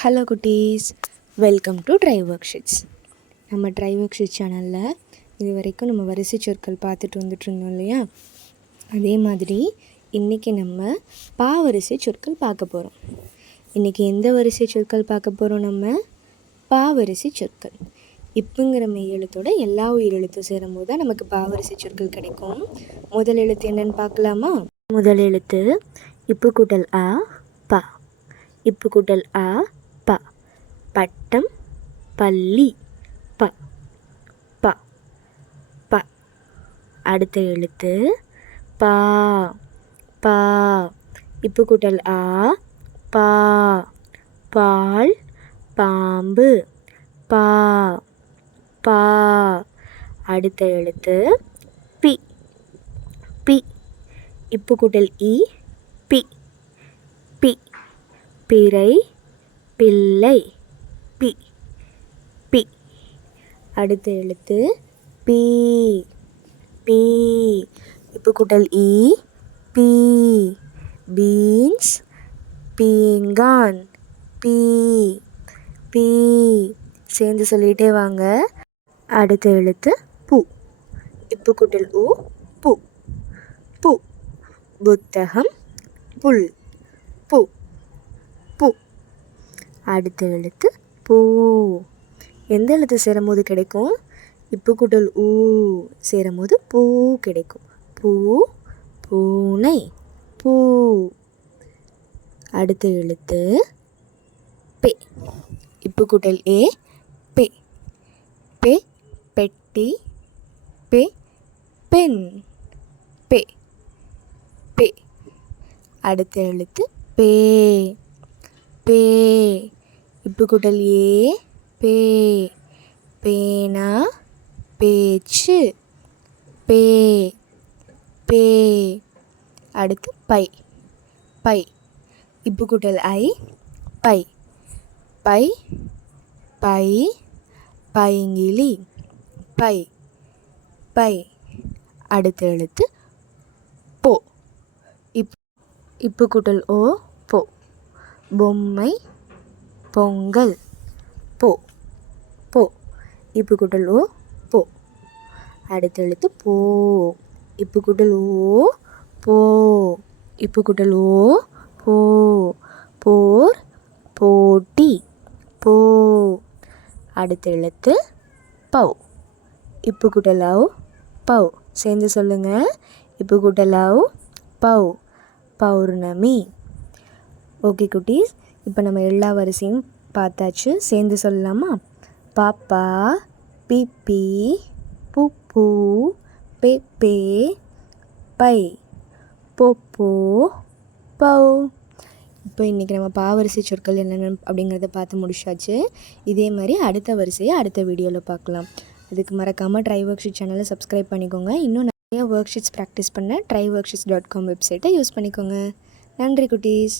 Hello குட்டீஸ், welcome to try work sheets. நம்ம try work sheets சேனலில் இது வரைக்கும் நம்ம வரிசை சொற்கள் பார்த்துட்டு வந்துட்டுருந்தோம் இல்லையா? அதே மாதிரி இன்றைக்கி நம்ம வரிசை சொற்கள் பார்க்க போகிறோம். இன்றைக்கி எந்த வரிசை சொற்கள் பார்க்க போகிறோம்? நம்ம வரிசை சொற்கள். இப்புங்கிற மெய் எழுத்தோட எல்லா உயிரெழுத்தும் சேரும்போது தான் நமக்கு வரிசை சொற்கள் கிடைக்கும். முதல் எழுத்து என்னன்னு பார்க்கலாமா? முதல் எழுத்து இப்பு கூட்டல் அ ப. இப்பு கூட்டல் அ ப. பட்டம் பள்ளி ப ப ப. அடுத்த எழுத்து பா பா. இப்பு கூட்டல் ஆ பா. பால் பாம்பு பா பா. அடுத்த எழுத்து பி பி. இப்பு கூட்டல் இ பி பி. பிறை பிள்ளை பி பி. அடுத்த எழுத்து பீ பீ. இப்பு கூட்டல் இ பீ. பீன்ஸ் பீங்கான் பீ பீ. சேர்ந்து சொல்லிகிட்டே வாங்க. அடுத்த எழுத்து பூ. இப்பு கூட்டல் உ பூ பூ. புத்தகம் புல் பூ பூ. அடுத்த எழுத்து பூ. எந்த எழுத்து சேரும்போது கிடைக்கும்? இப்பு கூட்டல் ஊ சேரும்போது பூ கிடைக்கும். பூ பூனை பூ. அடுத்த எழுத்து பெ. இப்பு கூட்டல் ஏ பெ பெ. பெட்டி பெ. பெண் பெ பெ. அடுத்த எழுத்து பே பே. இப்பு கூட்டல் ஏ பே. பேனா பேச்சு பே பே. அடுத்து பை பை. இப்பு கூட்டல் ஐ பை பை பை. பைங்கிளி பை பை. அடுத்த எழுத்து போ. இப்பு கூட்டல் ஓ போ. பொம்மை பொங்கல் போ போ. இப்பு கூட்டல் ஓ போ. அடுத்த எழுத்து போ. இப்பு கூட்டல் ஓ போ. இப்பு கூட்டல் ஓ போ. போர் போட்டி போ. அடுத்த எழுத்து பௌ. இப்பு கூட்டல் ஔ பௌ. சேர்ந்து சொல்லுங்கள். இப்பு கூட்டல் ஔ பௌ. பௌர்ணமி. ஓகே குட்டீஸ், இப்போ நம்ம எல்லா வரிசையும் பார்த்தாச்சு. சேர்ந்து சொல்லலாமா? பாப்பா பிப்பி புப்பு பெப்பே பை பொப்போ பௌ. இப்போ இன்றைக்கி நம்ம வரிசை சொற்கள் என்னென்ன அப்படிங்கிறத பார்த்து முடிச்சாச்சு. இதே மாதிரி அடுத்த வரிசையை அடுத்த வீடியோவில் பார்க்கலாம். அதுக்கு மறக்காமல் ட்ரை ஒர்க் ஷீட் சேனலை சப்ஸ்கிரைப் பண்ணிக்கோங்க. இன்னும் நிறைய ஒர்க் ஷீட்ஸ் ப்ராக்டிஸ் பண்ண tryworksheets.com வெப்சைட்டை யூஸ் பண்ணிக்கோங்க. நன்றி குட்டீஸ்.